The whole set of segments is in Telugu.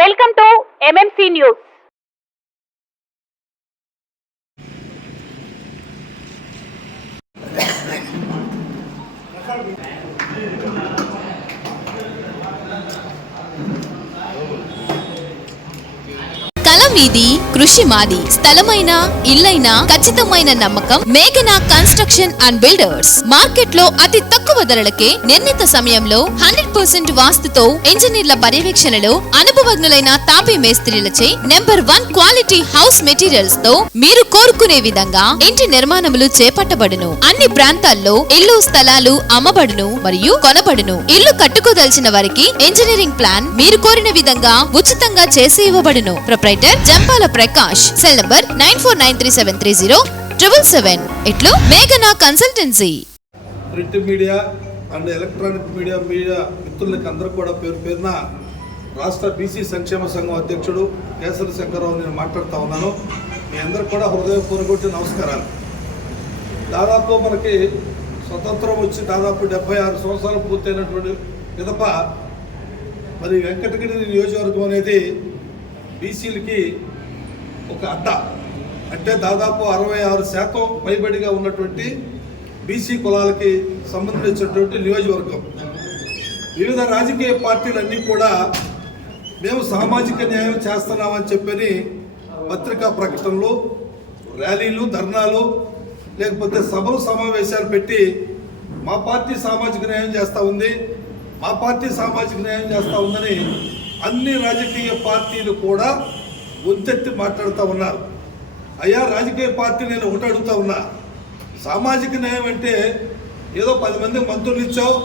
Welcome to MMC news. మీది కృషి మాది. స్థలమైన ఇల్లైనా ఖచ్చితమైన నమ్మకం మేఘనా కన్స్ట్రక్షన్ అండ్ బిల్డర్స్. మార్కెట్ లో అతి తక్కువ ధరలకే నిర్ణీత సమయంలో 100% వాస్తుతో ఇంజనీర్ల పర్యవేక్షణలో అనుభవజ్ఞులైన తాపీ మేస్త్రీలచే నెంబర్ 1 క్వాలిటీ హౌస్ మెటీరియల్స్ తో మీరు కోరుకునే విధంగా ఇంటి నిర్మాణములు చేపట్టబడును. అన్ని ప్రాంతాల్లో ఇల్లు స్థలాలు అమ్మబడును మరియు కొనబడును. ఇల్లు కట్టుకోదలిచిన వారికి ఇంజనీరింగ్ ప్లాన్ మీరు కోరిన విధంగా ఉచితంగా చేసి ఇవ్వబడును. Proprietor Jampala Prakash. Cell number 9493307777. ఇట్లు మేఘనా consultancy. Print media and electronic media మిత్రులకి అందరూ కూడా పేరు పేరున రాష్ట్ర బీసీ సంక్షేమ సంఘం అధ్యక్షుడు కేసరి శంకరరావు నేను మాట్లాడుతూ ఉన్నాను. మీ అందరూ కూడా హృదయపూర్వక నమస్కారాలు. దాదాపు మనకి స్వతంత్రం వచ్చి దాదాపు 76 సంవత్సరాలు పూర్తయినటువంటి పిదప మరి వెంకటగిరి నియోజకవర్గం అనేది బీసీలకి ఒక అడ్డ, అంటే దాదాపు 66% పైబడిగా ఉన్నటువంటి బీసీ కులాలకి సంబంధించినటువంటి నియోజకవర్గం. వివిధ రాజకీయ పార్టీలన్నీ కూడా మేము సామాజిక న్యాయం చేస్తున్నామని చెప్పని పత్రికా ప్రకటనలు, ర్యాలీలు, ధర్నాలు, లేకపోతే సభలు సమావేశాలు పెట్టి మా పార్టీ సామాజిక న్యాయం చేస్తూ ఉంది, మా పార్టీ సామాజిక న్యాయం చేస్తూ ఉందని అన్ని రాజకీయ పార్టీలు కూడా గొంతెత్తి మాట్లాడుతూ ఉన్నారు. అయ్యా రాజకీయ పార్టీ నేను ఒకటి అడుగుతూ ఉన్నా, సామాజిక న్యాయం అంటే ఏదో 10 మంది మంత్రులు ఇచ్చావు,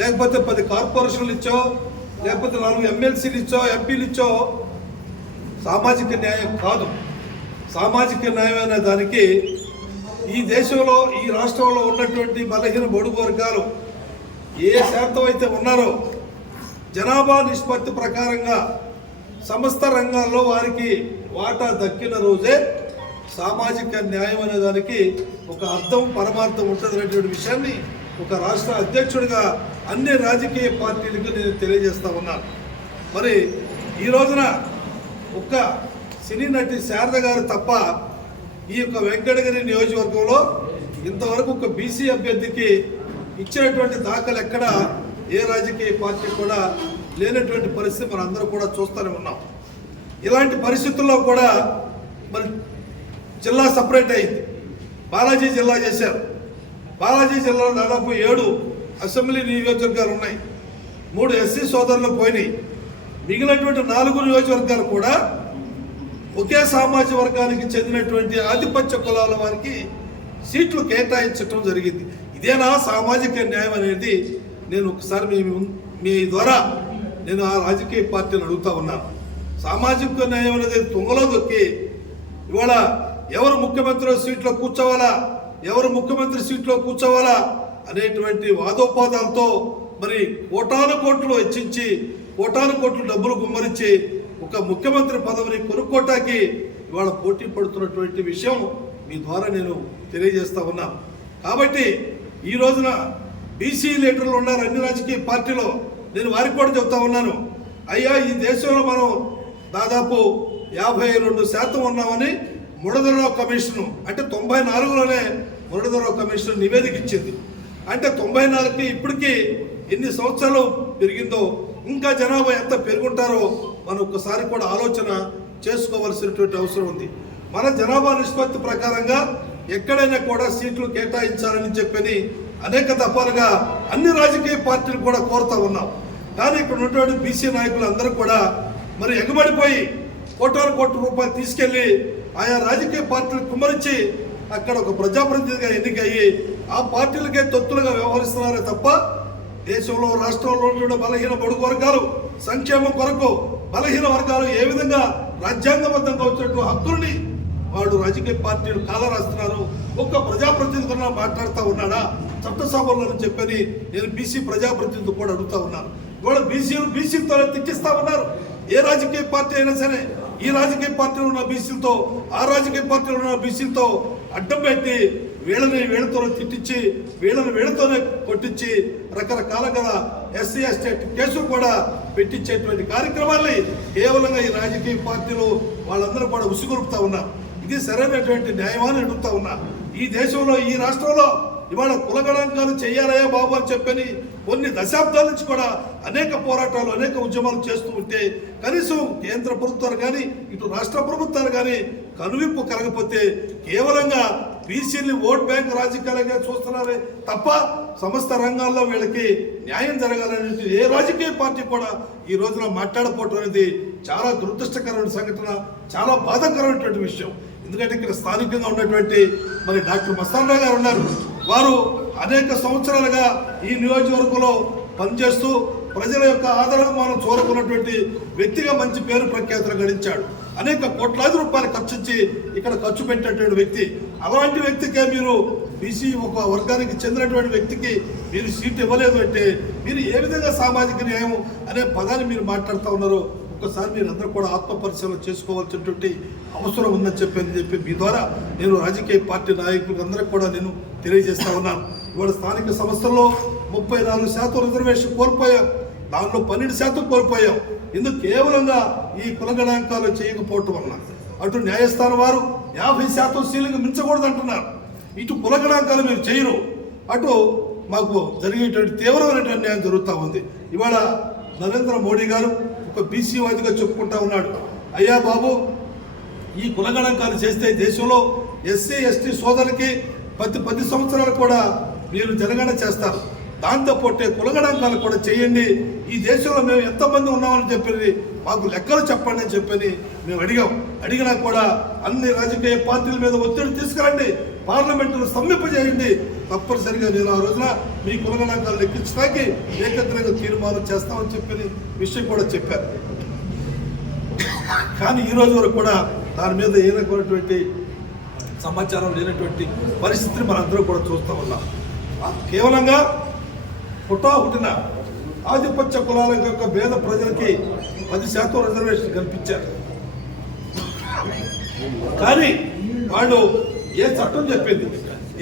లేకపోతే 10 కార్పొరేషన్లు ఇచ్చావు, లేకపోతే 4 ఎమ్మెల్సీలు ఇచ్చావు, ఎంపీలు ఇచ్చావు, సామాజిక న్యాయం కాదు. సామాజిక న్యాయం అనే దానికి ఈ దేశంలో ఈ రాష్ట్రంలో ఉన్నటువంటి బలహీన బడుగు వర్గాలు ఏ శాతం అయితే ఉన్నారో జనాభా నిష్పత్తి ప్రకారంగా సమస్త రంగాల్లో వారికి వాటా దక్కిన రోజే సామాజిక న్యాయం అనే దానికి ఒక అర్థం పరమార్థం ఉంటుంది అనేటువంటి విషయాన్ని ఒక రాష్ట్ర అధ్యక్షుడిగా అన్ని రాజకీయ పార్టీలకు నేను తెలియజేస్తా ఉన్నాను. మరి ఈ రోజున ఒక్క సినీ నటి శారద గారు తప్ప ఈ యొక్క వెంకటగిరి నియోజకవర్గంలో ఇంతవరకు ఒక బీసీ అభ్యర్థికి ఇచ్చినటువంటి దాఖలు ఎక్కడ ఏ రాజకీయ పార్టీ కూడా లేనటువంటి పరిస్థితి మనం అందరూ కూడా చూస్తూనే ఉన్నాం. ఇలాంటి పరిస్థితుల్లో కూడా మరి జిల్లా సపరేట్ అయింది, బాలాజీ జిల్లా చేశారు. బాలాజీ జిల్లాలో దాదాపు 7 అసెంబ్లీ నియోజకవర్గాలు ఉన్నాయి, 3 ఎస్సీ సోదరులు పోయినాయి. మిగిలినటువంటి 4 నియోజకవర్గాలు కూడా ఒకే సామాజిక వర్గానికి చెందినటువంటి ఆధిపత్య కులాల వారికి సీట్లు కేటాయించడం జరిగింది. ఇదేనా సామాజిక న్యాయం అనేది? నేను ఒకసారి మీ ద్వారా నేను ఆ రాజకీయ పార్టీలు అడుగుతూ ఉన్నాను. సామాజిక న్యాయం అనేది తుంగలో దొక్కి ఇవాళ ఎవరు ముఖ్యమంత్రి సీట్లో కూర్చోవాలా, ఎవరు ముఖ్యమంత్రి సీట్లో కూర్చోవాలా అనేటువంటి వాదోపాదాలతో మరి కోటాను కోట్లు వెచ్చించి కోటాను కోట్లు డబ్బులు గుమ్మరించి ఒక ముఖ్యమంత్రి పదవిని కొనుక్కోటానికి ఇవాళ పోటీ పడుతున్నటువంటి విషయం మీ ద్వారా నేను తెలియజేస్తా ఉన్నాను. కాబట్టి ఈ రోజున బీసీ లీడర్లు ఉన్నారు అన్ని రాజకీయ పార్టీలో. నేను వారికి కూడా చెప్తా ఉన్నాను, అయ్యా ఈ దేశంలో మనం దాదాపు 52% ఉన్నామని మురళీధరరావు కమిషన్, అంటే 94లోనే మురళీధరరావు కమిషన్ నివేదిక ఇచ్చింది. అంటే 94కి ఇప్పటికీ ఎన్ని సంవత్సరాలు పెరిగిందో, ఇంకా జనాభా ఎంత పెరుగుంటారో మనం ఒక్కసారి కూడా ఆలోచన చేసుకోవాల్సినటువంటి అవసరం ఉంది. మన జనాభా నిష్పత్తి ప్రకారంగా ఎక్కడైనా కూడా సీట్లు కేటాయించాలని చెప్పని అనేక దఫాలుగా అన్ని రాజకీయ పార్టీలు కూడా కోరుతూ ఉన్నాం. కానీ ఇక్కడ ఉన్నటువంటి బీసీ నాయకులు అందరూ కూడా మరి ఎగబడిపోయి కోటాను కోట్ల రూపాయలు తీసుకెళ్లి ఆయా రాజకీయ పార్టీలు కుమ్మరించి అక్కడ ఒక ప్రజాప్రతినిధిగా ఎన్నికయ్యి ఆ పార్టీలకే తొత్తులుగా వ్యవహరిస్తున్నారే తప్ప దేశంలో రాష్ట్రంలో ఉన్న బలహీన బడుగు వర్గాలు సంక్షేమం కొరకు బలహీన వర్గాలు ఏ విధంగా రాజ్యాంగబద్ధంగా వచ్చినట్టు హక్కుల్ని వాడు రాజకీయ పార్టీలు కాలరాస్తున్నారు. ఒక్క ప్రజాప్రతినిధి మాట్లాడుతూ ఉన్నాడా చట్టసభల్లో చెప్పని నేను బీసీ ప్రజాప్రతినిధులు కూడా అడుగుతా ఉన్నాను. ఇవాళ బీసీలతో తిట్టిస్తా ఉన్నారు. ఏ రాజకీయ పార్టీ అయినా సరే ఈ రాజకీయ పార్టీలో ఉన్న బీసీలతో ఆ రాజకీయ పార్టీలో ఉన్న బీసీలతో అడ్డం పెట్టి వీళ్ళతో తిట్టించి వీళ్ళతోనే కొట్టించి రకరకాల ఎస్సీ ఎస్టీ కేసులు కూడా పెట్టించేటువంటి కార్యక్రమాల్ని కేవలంగా ఈ రాజకీయ పార్టీలు వాళ్ళందరూ కూడా ఉసిగొలుపుతా ఉన్నారు. ఇది సరైనటువంటి న్యాయమని అడుగుతా ఉన్నా. ఈ దేశంలో ఈ రాష్ట్రంలో ఇవాళ కులగణాంకాలు చెయ్యాలయ్యా బాబు అని చెప్పని కొన్ని దశాబ్దాల నుంచి కూడా అనేక పోరాటాలు అనేక ఉద్యమాలు చేస్తూ ఉంటే కనీసం కేంద్ర ప్రభుత్వాలు కానీ ఇటు రాష్ట్ర ప్రభుత్వాలు కానీ కనువిప్పు కలగపోతే కేవలంగా బీసీని ఓట్ బ్యాంక్ రాజకీయాలుగా చూస్తున్నారే తప్ప సమస్త రంగాల్లో వీళ్ళకి న్యాయం జరగాలనేది ఏ రాజకీయ పార్టీ కూడా ఈ రోజున మాట్లాడకపోవటం అనేది చాలా దురదృష్టకరమైన సంఘటన, చాలా బాధాకరమైనటువంటి విషయం. ఎందుకంటే ఇక్కడ స్థానికంగా ఉన్నటువంటి మరి డాక్టర్ మస్తాన్రావు గారు ఉన్నారు. వారు అనేక సంవత్సరాలుగా ఈ నియోజకవర్గంలో పనిచేస్తూ ప్రజల యొక్క ఆదరణ మనం చూరకున్నటువంటి వ్యక్తిగా మంచి పేరు ప్రఖ్యాతులు గడించాడు. అనేక కోట్లాది రూపాయలు ఖర్చించి ఇక్కడ ఖర్చు పెట్టేటువంటి వ్యక్తి. అలాంటి వ్యక్తికే మీరు బీసీ ఒక వర్గానికి చెందినటువంటి వ్యక్తికి మీరు సీట్ ఇవ్వలేదు అంటే మీరు ఏ విధంగా సామాజిక న్యాయం అనే పదాన్ని మీరు మాట్లాడుతూ ఉన్నారో ఒక్కసారి మీరు అందరూ కూడా ఆత్మ పరిశీలన చేసుకోవాల్సినటువంటి అవసరం ఉందని చెప్పి మీ ద్వారా నేను రాజకీయ పార్టీ నాయకులందరికీ కూడా నేను తెలియజేస్తా ఉన్నాను. ఇవాళ స్థానిక సంస్థల్లో 34% రిజర్వేషన్ కోల్పోయాం, దానిలో 12% కోల్పోయాం. ఇందుకు కేవలంగా ఈ కులగణాంకాలు చేయకపోవటం వలన అటు న్యాయస్థానం వారు 50% సీలింగ్ మించకూడదు అంటున్నారు. ఇటు కులగణాంకాలు మీరు చేయరు, అటు మాకు జరిగేటువంటి తీవ్రమైనటువంటి న్యాయం జరుగుతూ ఉంది. ఇవాళ నరేంద్ర మోడీ గారు ఒక బీసీ వాదిగా చెప్పుకుంటా ఉన్నాడు. అయ్యా బాబు, ఈ కులగణాంకాలు చేస్తే దేశంలో ఎస్సీ ఎస్టీ సోదరులకి ప్రతి 10 సంవత్సరాలు కూడా మీరు జనగణన చేస్తారు, దాంతోపాటు కులగణాంకాలు కూడా చేయండి. ఈ దేశంలో మేము ఎంతమంది ఉన్నామని చెప్పి మాకు లెక్కలు చెప్పండి అని చెప్పని మేము అడిగినా కూడా అన్ని రాజకీయ పార్టీల మీద ఒత్తిడి తీసుకురండి, పార్లమెంటును స్తంభింపజేయండి, తప్పనిసరిగా నేను ఆ రోజున మీ కులగణాంకాలు లెక్కించడానికి ఏకగ్రంగా తీర్మానం చేస్తామని చెప్పని విషయం కూడా చెప్పారు. కానీ ఈ రోజు వరకు కూడా దాని మీద ఏ రకమైనటువంటి సమాచారం లేనటువంటి పరిస్థితిని మనందరూ కూడా చూస్తూ ఉన్నాం. కేవలంగా పుట్టిన ఆధిపత్య కులాల యొక్క పేద ప్రజలకి 10% రిజర్వేషన్ కల్పించారు. కానీ వాళ్ళు ఏ చట్టం చెప్పింది,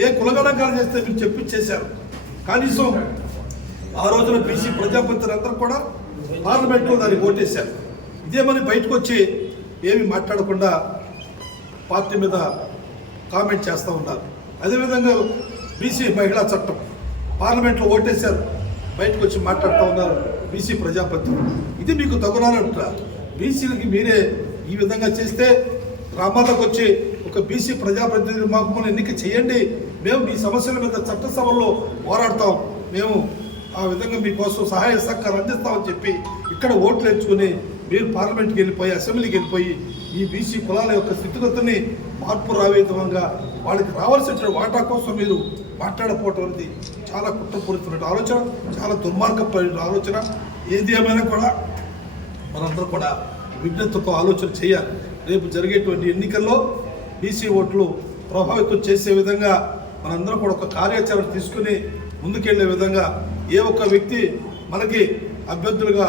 ఏ కులగణాంకాలు చేస్తే మీరు చెప్పించేశారు. కనీసం ఆ రోజున బీసీ ప్రజాపతిలందరూ కూడా పార్లమెంట్లో దానికి ఓటేశారు. ఇదేమని బయటకు వచ్చి ఏమి మాట్లాడకుండా పార్టీ మీద కామెంట్ చేస్తూ ఉన్నారు. అదేవిధంగా బీసీ మహిళా చట్టం పార్లమెంట్లో ఓటేశారు, బయటకు వచ్చి మాట్లాడుతూ ఉన్నారు బీసీ ప్రజాపతి. ఇది మీకు తగునాలంటారా? బీసీలకి మీరే ఈ విధంగా చేస్తే గ్రామాలకు వచ్చి ఒక బీసీ ప్రజాప్రతినిధి మాకు ఎన్నిక చేయండి, మేము మీ సమస్యల మీద చట్టసభల్లో పోరాడతాం, మేము ఆ విధంగా మీకోసం సహాయ సహకారం అందిస్తామని చెప్పి ఇక్కడ ఓట్లు ఎంచుకుని మీరు పార్లమెంట్కి వెళ్ళిపోయి అసెంబ్లీకి వెళ్ళిపోయి ఈ బీసీ కులాల యొక్క స్థితిగతుల్ని మార్పు రావే విధంగా వాళ్ళకి రావాల్సిన వాటా కోసం మీరు మాట్లాడకపోవటం అనేది చాలా కుట్రపూరితమైన ఆలోచన, చాలా దుర్మార్గమైన ఆలోచన. ఏది ఏమైనా కూడా మనందరూ కూడా విజ్ఞతతో ఆలోచన చేయాలి. రేపు జరిగేటువంటి ఎన్నికల్లో బీసీ ఓట్లు ప్రభావితం చేసే విధంగా మనందరం కూడా ఒక కార్యాచరణ తీసుకుని ముందుకెళ్లే విధంగా ఏ ఒక్క వ్యక్తి మనకి అభ్యర్థులుగా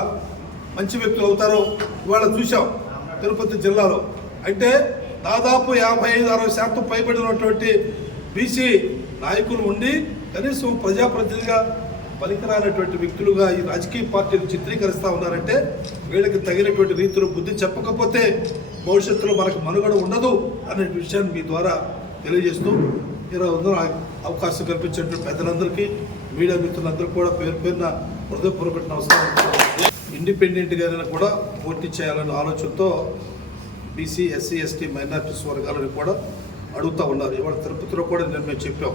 మంచి వ్యక్తులు అవుతారో ఇవాళ చూసాం తిరుపతి జిల్లాలో. అంటే దాదాపు 55-60% పైబడినటువంటి బీసీ నాయకులు ఉండి కనీసం ప్రజాప్రతినిధిగా పనికిరానటువంటి వ్యక్తులుగా ఈ రాజకీయ పార్టీలు చిత్రీకరిస్తూ ఉన్నారంటే వీళ్ళకి తగినటువంటి రీతిలో బుద్ధి చెప్పకపోతే భవిష్యత్తులో మనకు మనుగడ ఉండదు అనే విషయాన్ని మీ ద్వారా తెలియజేస్తూ ఈరోజు అవకాశం కల్పించినటువంటి పెద్దలందరికీ మీడియా మిత్రులందరూ కూడా పేరు పేరున హృదయపూర్వక నమస్కారం. ఇండిపెండెంట్గానే కూడా పోటీ చేయాలనే ఆలోచనతో బీసీ ఎస్సీ ఎస్టీ మైనారిటీస్ వర్గాలను కూడా అడుగుతూ ఉన్నారు. ఇవాళ తిరుపతిలో కూడా మేము చెప్పాం,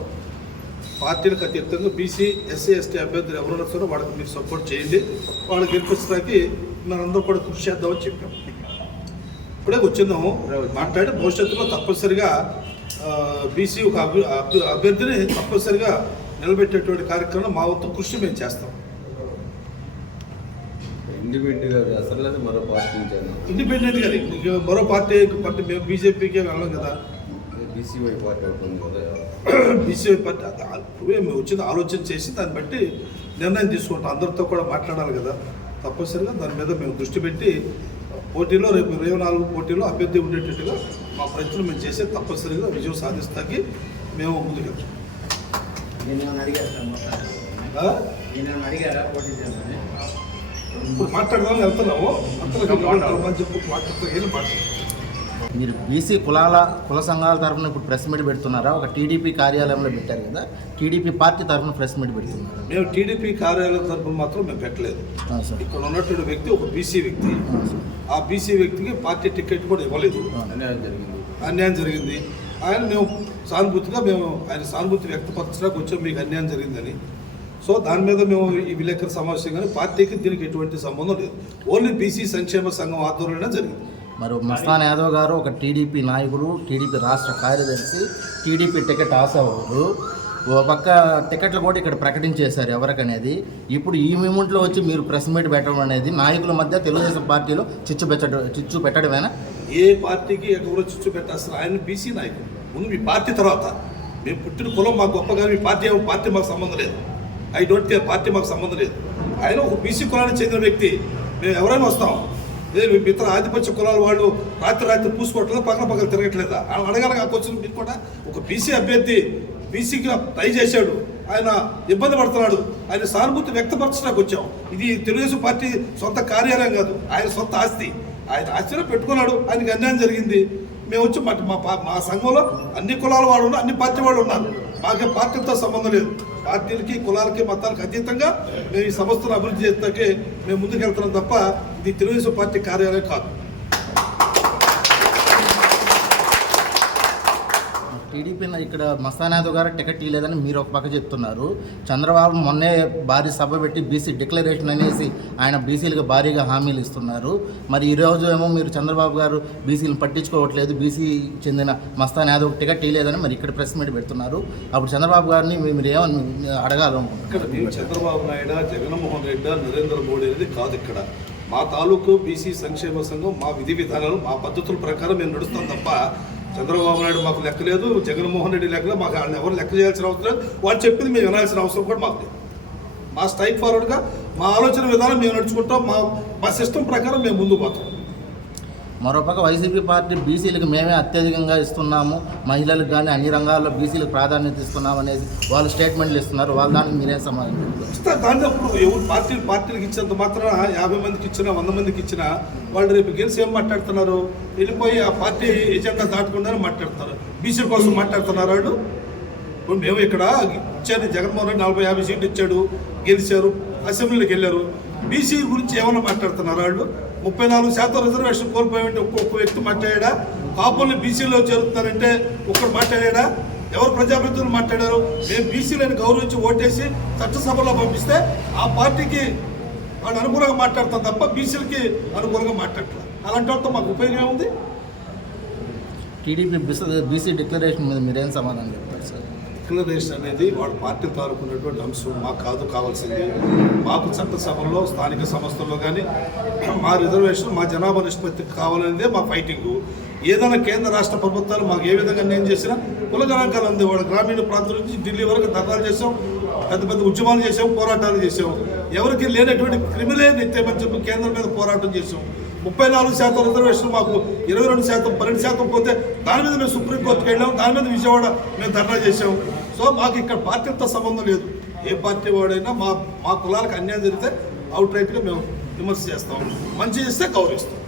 పార్టీలకు అతీతంగా బీసీ ఎస్సీ ఎస్టీ అభ్యర్థులు ఎవరైనా సరే వాళ్ళకి మీరు సపోర్ట్ చేయండి, వాళ్ళకి గెలిపించడానికి మనందరూ కూడా కృషి చేద్దామని చెప్పాం. ఇప్పుడే వచ్చిందాము మాట్లాడి భవిష్యత్తులో తప్పనిసరిగా బీసీ ఒక అభ్యర్థిని తప్పనిసరిగా నిలబెట్టేటువంటి కార్యక్రమం మా వంతు కృషి మేము చేస్తాం. ఇండిపెండెంట్గా మరో పార్టీ మేము బీజేపీకే వెళ్ళాం కదా, బీసీవై పార్టీ అవుతుంది కదా, బీసీవై పార్టీ మేము వచ్చింది ఆలోచన చేసి దాన్ని బట్టి నిర్ణయం తీసుకుంటాం. అందరితో కూడా మాట్లాడాలి కదా, తప్పనిసరిగా దాని మీద మేము దృష్టి పెట్టి పోటీలో రేపు 24 పోటీలో అభ్యర్థి ఉండేటట్టుగా మా ప్రయత్నం మేము చేసి తప్పనిసరిగా విజయం సాధిస్తాకి మేము ముందుకెళ్తాం. ఇప్పుడు మాట్లాడదామని వెళ్తున్నాము అంతలో చెప్పు మాట్లాడుతూ ఏం మాట్లాడు. మీరు బీసీ కుల సంఘాల తరఫున ఇప్పుడు ప్రెస్ మీట్ పెడుతున్నారా? ఒక టీడీపీ కార్యాలయంలో పెట్టారు కదా, టీడీపీ పార్టీ తరఫున ప్రెస్ మీట్ పెడుతున్నారు. మేము టీడీపీ కార్యాలయం తరఫున మాత్రం మేము పెట్టలేదు. ఇక్కడ ఉన్నటువంటి వ్యక్తి ఒక బీసీ వ్యక్తి, ఆ బీసీ వ్యక్తికి పార్టీ టికెట్ కూడా ఇవ్వలేదు, అన్యాయం జరిగింది. ఆయన మేము సానుభూతిగా ఆయన సానుభూతి వ్యక్తపరచడానికి వచ్చాం, మీకు అన్యాయం జరిగిందని. సో దాని మీద మేము ఈ విలేకరుల సమావేశం కానీ పార్టీకి దీనికి ఎటువంటి సంబంధం లేదు. ఓన్లీ బీసీ సంక్షేమ సంఘం ఆధ్వర్యంలో జరిగింది. మరి మస్తాన్ యాదవ్ గారు ఒక టీడీపీ నాయకుడు, టీడీపీ రాష్ట్ర కార్యదర్శి, టీడీపీ టికెట్ ఆశావారు. ఓ పక్క టికెట్లు కూడా ఇక్కడ ప్రకటించేశారు ఎవరికనేది. ఇప్పుడు ఈ మూమెంట్లో వచ్చి మీరు ప్రెస్ మీట్ పెట్టడం అనేది నాయకుల మధ్య తెలుగుదేశం పార్టీలో చిచ్చు పెట్టడమేనా? ఏ పార్టీకి ఎవరో చిచ్చు పెట్టాల్సిన ఆయన బీసీ నాయకుడు. ముందు మీ పార్టీ తర్వాత మేము పుట్టిన కులం మాకు గొప్పగా, మీ పార్టీ మాకు సంబంధం లేదు. ఐ డోంట్ కేర్, పార్టీ మాకు సంబంధం లేదు. ఆయన ఒక బీసీ కులానికి చెందిన వ్యక్తి. మేము ఎవరైనా వస్తాం, ఇతర ఆధిపత్య కులాల వాళ్ళు రాత్రి పూసుకోవట్లేదు, పక్కన తిరగట్లేదా? అడగాలి క్వశ్చన్. మీరు కూడా ఒక బీసీ అభ్యర్థి బీసీకి ట్రై చేశాడు, ఆయన ఇబ్బంది పడుతున్నాడు, ఆయన సానుభూతి వ్యక్తపరచడానికి వచ్చాం. ఇది తెలుగుదేశం పార్టీ సొంత కార్యాలయం కాదు, ఆయన సొంత ఆస్తి. ఆయన ఆస్తిలో పెట్టుకున్నాడు, ఆయనకి అన్యాయం జరిగింది. మేము వచ్చి మా సంఘంలో అన్ని కులాల వాళ్ళు ఉన్నారు, అన్ని పార్టీ వాళ్ళు ఉన్నారు. మాకే పార్టీలతో సంబంధం లేదు. పార్టీలకి, కులాలకి, మతాలకు అతీతంగా మేము ఈ సంస్థను అభివృద్ధి చేస్తాకే మేము ముందుకెళ్తున్నాం తప్ప ఇది తెలుగుదేశం పార్టీ కార్యాలయం కాదు. టీడీపీ ఇక్కడ మస్తాన్ యాదవ్ గారు టికెట్ ఇవ్వలేదని మీరు ఒక పక్క చెప్తున్నారు. చంద్రబాబు మొన్నే భారీ సభ పెట్టి బీసీ డిక్లరేషన్ అనేసి ఆయన బీసీలకు భారీగా హామీలు ఇస్తున్నారు. మరి ఈరోజు ఏమో మీరు చంద్రబాబు గారు బీసీలను పట్టించుకోవట్లేదు, బీసీ చెందిన మస్తాన్ యాదవ్ టికెట్ ఇవ్వలేదని మరి ఇక్కడ ప్రెస్ మీట్ పెడుతున్నారు. అప్పుడు చంద్రబాబు గారిని మీరు ఏమని అడగాలనుకుంటున్నారు? ఇక్కడ మేము చంద్రబాబు నాయుడు, జగన్మోహన్ రెడ్డి, నరేంద్ర మోడీ అనేది కాదు. ఇక్కడ మా తాలూకు బీసీ సంక్షేమ సంఘం మా విధి విధానాలు, మా పద్ధతుల ప్రకారం మేము నడుస్తాం తప్ప చంద్రబాబు నాయుడు మాకు లెక్క లేదు, జగన్మోహన్ రెడ్డి లెక్కలేదు. మాకు వాళ్ళని ఎవరు లెక్క చేయాల్సిన అవసరం లేదు. వాళ్ళు చెప్పింది మేము వినాల్సిన అవసరం కూడా మాకు లేదు. మా స్ట్రైక్ ఫార్వర్డ్గా మా ఆలోచన విధానం మేము నడుచుకుంటాం. మా సిస్టమ్ ప్రకారం మేము ముందుకు పోతాం. మరోపక్క వైసీపీ పార్టీ బీసీలకు మేమే అత్యధికంగా ఇస్తున్నాము, మహిళలకు కానీ అన్ని రంగాల్లో బీసీలకు ప్రాధాన్యత ఇస్తున్నాము అనేది వాళ్ళు స్టేట్మెంట్లు ఇస్తున్నారు. వాళ్ళ దానికి మీరేం సమాధానం ఇస్తారు? దాంట్లో ఇప్పుడు ఎవరు పార్టీలకు ఇచ్చేంత మాత్రం 50 మందికి ఇచ్చినా 100 మందికి ఇచ్చినా వాళ్ళు రేపు గెలిచి ఏం మాట్లాడుతున్నారు? వెళ్ళిపోయి ఆ పార్టీ ఎజెండా దాటుకుండానే మాట్లాడుతున్నారు. బీసీల కోసం మాట్లాడుతున్నారు వాళ్ళు. ఇప్పుడు మేము ఇక్కడ ఇచ్చారు, జగన్మోహన్ రెడ్డి 40-50 సీట్లు ఇచ్చాడు, గెలిచారు, అసెంబ్లీకి వెళ్ళారు. బీసీ గురించి ఏమన్నా మాట్లాడుతున్నారు వాళ్ళు? 34% రిజర్వేషన్ కోల్పోయామంటే ఒక్కొక్క వ్యక్తి మాట్లాడా? కాపుల్ని బీసీలో చేరుతున్నారంటే ఒక్కడు మాట్లాడా? ఎవరు ప్రజాప్రతినిధులు మాట్లాడారు? మేము బీసీలను గౌరవించి ఓటేసి చట్టసభలో పంపిస్తే ఆ పార్టీకి వాళ్ళు అనుకూలంగా మాట్లాడతాం తప్ప బీసీలకి అనుకూలంగా మాట్లాడట్లేదు. అలాంటి వాళ్ళతో మాకు ఉపయోగం ఏముంది? టీడీపీ బీసీ డిక్లరేషన్ మీద మీరేం సమాధానం చెప్తారు సార్? డిక్లరేషన్ అనేది వాళ్ళ పార్టీ తాలూకున్నటువంటి అంశం మాకు కాదు కావాల్సింది. మాకు చట్టసభల్లో, స్థానిక సంస్థల్లో కానీ మా రిజర్వేషన్, మా జనాభా నిష్పత్తికి కావాలనేదే మా ఫైటింగు. ఏదైనా కేంద్ర రాష్ట్ర ప్రభుత్వాలు మాకు ఏ విధంగా నేను చేసినా కుల గణాంకాలు ఉంది. వాళ్ళ గ్రామీణ ప్రాంతం నుంచి ఢిల్లీ వరకు ధర్నాలు చేసాం, పెద్ద ఉద్యమాలు చేసాం, పోరాటాలు చేసాం. ఎవరికి లేనటువంటి క్రిమినల్ నిత్యమని చెప్పి కేంద్రం మీద పోరాటం చేసాం. 34% రిజర్వేషన్ మాకు 22%, 12% పోతే దాని మీద మేము సుప్రీంకోర్టుకి వెళ్ళాం, దాని మీద విజయవాడ మేము ధర్నా చేసాం. సో మాకు ఇక్కడ పార్టీలతో సంబంధం లేదు. ఏ పార్టీ వాడైనా మా కులాలకు అన్యాయం జరిగితే అవుట్ రైట్గా మేము విమర్శ చేస్తాం, మంచి చేస్తే గౌరవిస్తాం.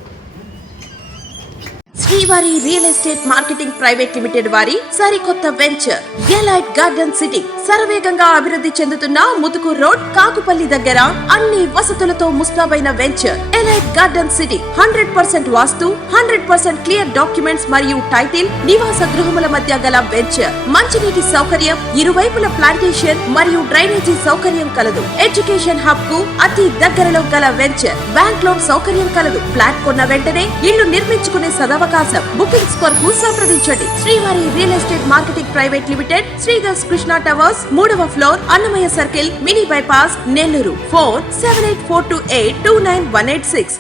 శ్రీవారి real estate marketing private limited వారి సరికొత్త వెంచర్ ఎలైట్ గార్డెన్ సిటీ శరవేగంగా అభివృద్ధి చెందుతున్న ముతుకూర్ రోడ్, కాకుపల్లి దగ్గర అన్ని వసతులతో ముస్తాబైన వెంచర్ ఎలైట్ గార్డెన్ సిటీ. 100% వాస్తు, 100% క్లియర్ డాక్యుమెంట్స్ మరియు టైటిల్, నివాస గృహముల మధ్య గల వెంచర్. మంచినీటి సౌకర్యం, ఇరువైపుల ప్లాంటేషన్ మరియు డ్రైనేజీ సౌకర్యం కలదు. ఎడ్యుకేషన్ హబ్ కు అతి దగ్గరలో గల వెంచర్. బ్యాంక్ లోన్ సౌకర్యం కలదు. ఫ్లాట్ కొన్న వెంటనే ఇల్లు నిర్మించుకునే సదవకాశం. బుకింగ్స్ కొరకు సంప్రదించండి. Srivari real estate marketing private limited, Sridhar's Krishna towers, 3వ floor, Annamayya circle, mini bypass, Nellore. Phone 7842829186.